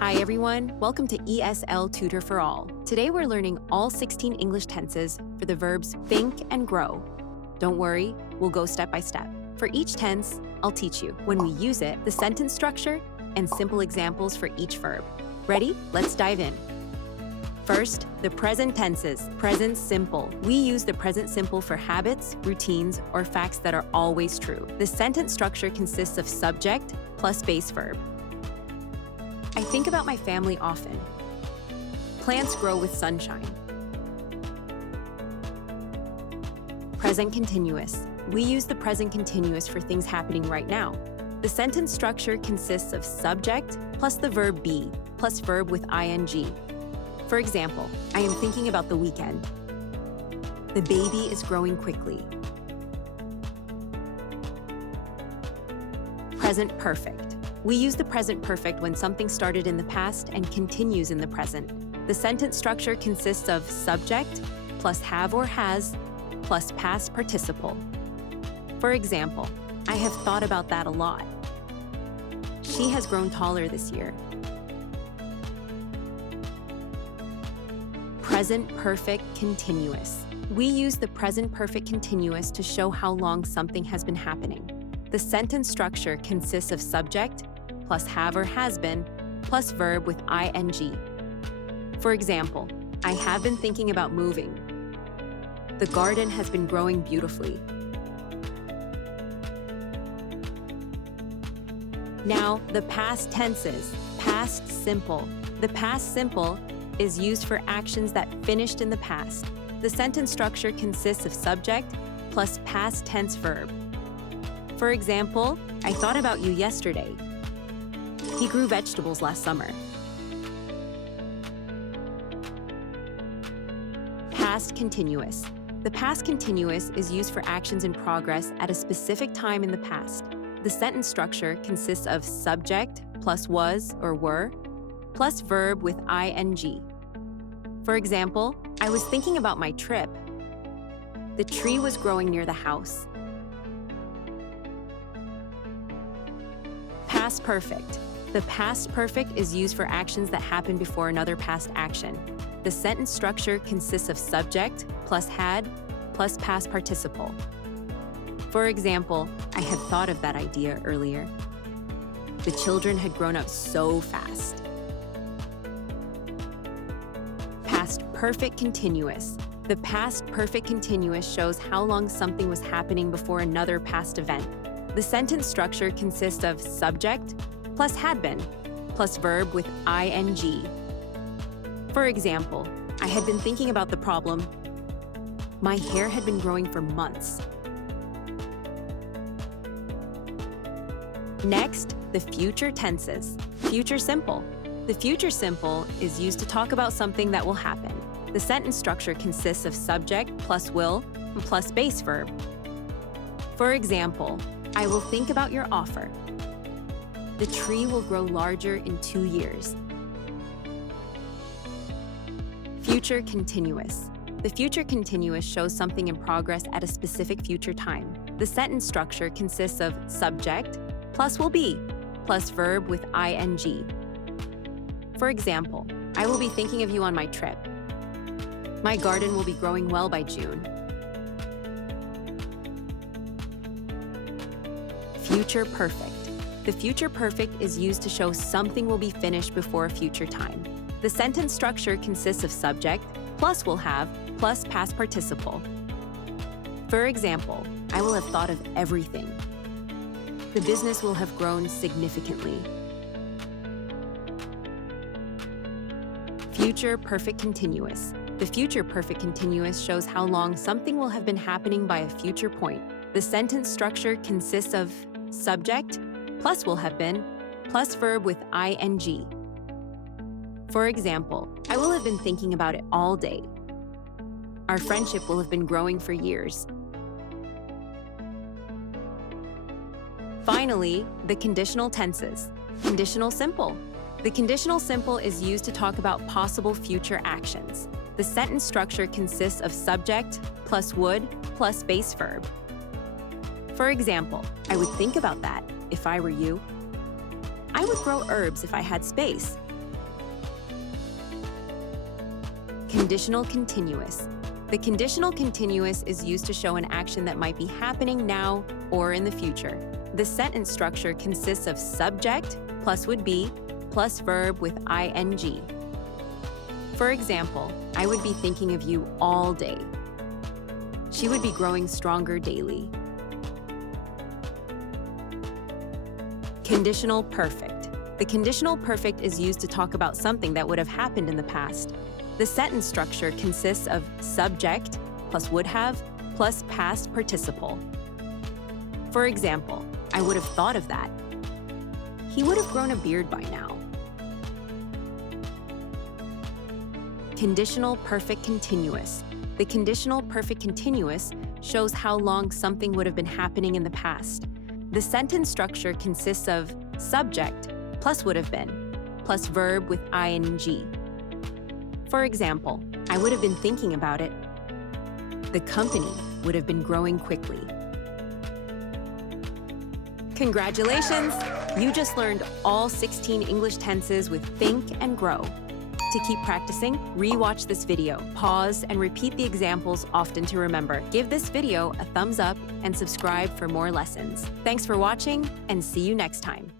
Hi everyone, welcome to ESL Tutor for All. Today we're learning all 16 English tenses for the verbs think and grow. Don't worry, we'll go step by step. For each tense, I'll teach you, when we use it, the sentence structure, and simple examples for each verb. Ready? Let's dive in. First, the present tenses. Present simple. We use the present simple for habits, routines, or facts that are always true. The sentence structure consists of subject plus base verb. I think about my family often. Plants grow with sunshine. Present continuous. We use the present continuous for things happening right now. The sentence structure consists of subject plus the verb be plus verb with ing. For example, I am thinking about the weekend. The baby is growing quickly. Present perfect. We use the present perfect when something started in the past and continues in the present. The sentence structure consists of subject plus have or has plus past participle. For example, I have thought about that a lot. She has grown taller this year. Present perfect continuous. We use the present perfect continuous to show how long something has been happening. The sentence structure consists of subject plus have or has been plus verb with ing. For example, I have been thinking about moving. The garden has been growing beautifully. Now, the past tenses. Past simple. The past simple is used for actions that finished in the past. The sentence structure consists of subject plus past tense verb. For example, I thought about you yesterday. He grew vegetables last summer. Past continuous. The past continuous is used for actions in progress at a specific time in the past. The sentence structure consists of subject plus was or were plus verb with ing. For example, I was thinking about my trip. The tree was growing near the house. Past perfect. The past perfect is used for actions that happen before another past action. The sentence structure consists of subject plus had plus past participle. For example, I had thought of that idea earlier. The children had grown up so fast. Past perfect continuous. The past perfect continuous shows how long something was happening before another past event. The sentence structure consists of subject plus had been plus verb with ing. For example, I had been thinking about the problem. My hair had been growing for months. Next, the future tenses. Future simple. The future simple is used to talk about something that will happen. The sentence structure consists of subject plus will plus base verb. For example, I will think about your offer. The tree will grow larger in 2 years. Future continuous. The future continuous shows something in progress at a specific future time. The sentence structure consists of subject plus will be plus verb with ing. For example, I will be thinking of you on my trip. My garden will be growing well by June. Future perfect. The future perfect is used to show something will be finished before a future time. The sentence structure consists of subject plus will have plus past participle. For example, I will have thought of everything. The business will have grown significantly. Future perfect continuous. The future perfect continuous shows how long something will have been happening by a future point. The sentence structure consists of subject plus will have been plus verb with ing. For example, I will have been thinking about it all day. Our friendship will have been growing for years. Finally, the conditional tenses. Conditional simple. The conditional simple is used to talk about possible future actions. The sentence structure consists of subject plus would plus base verb. For example, I would think about that if I were you. I would grow herbs if I had space. Conditional continuous. The conditional continuous is used to show an action that might be happening now or in the future. The sentence structure consists of subject plus would be plus verb with ing. For example, I would be thinking of you all day. She would be growing stronger daily. Conditional perfect. The conditional perfect is used to talk about something that would have happened in the past. The sentence structure consists of subject plus would have plus past participle. For example, I would have thought of that. He would have grown a beard by now. Conditional perfect continuous. The conditional perfect continuous shows how long something would have been happening in the past. The sentence structure consists of subject plus would have been plus verb with ing. For example, I would have been thinking about it. The company would have been growing quickly. Congratulations! You just learned all 16 English tenses with think and grow. To keep practicing, re-watch this video, pause, and repeat the examples often to remember. Give this video a thumbs up and subscribe for more lessons. Thanks for watching, and see you next time.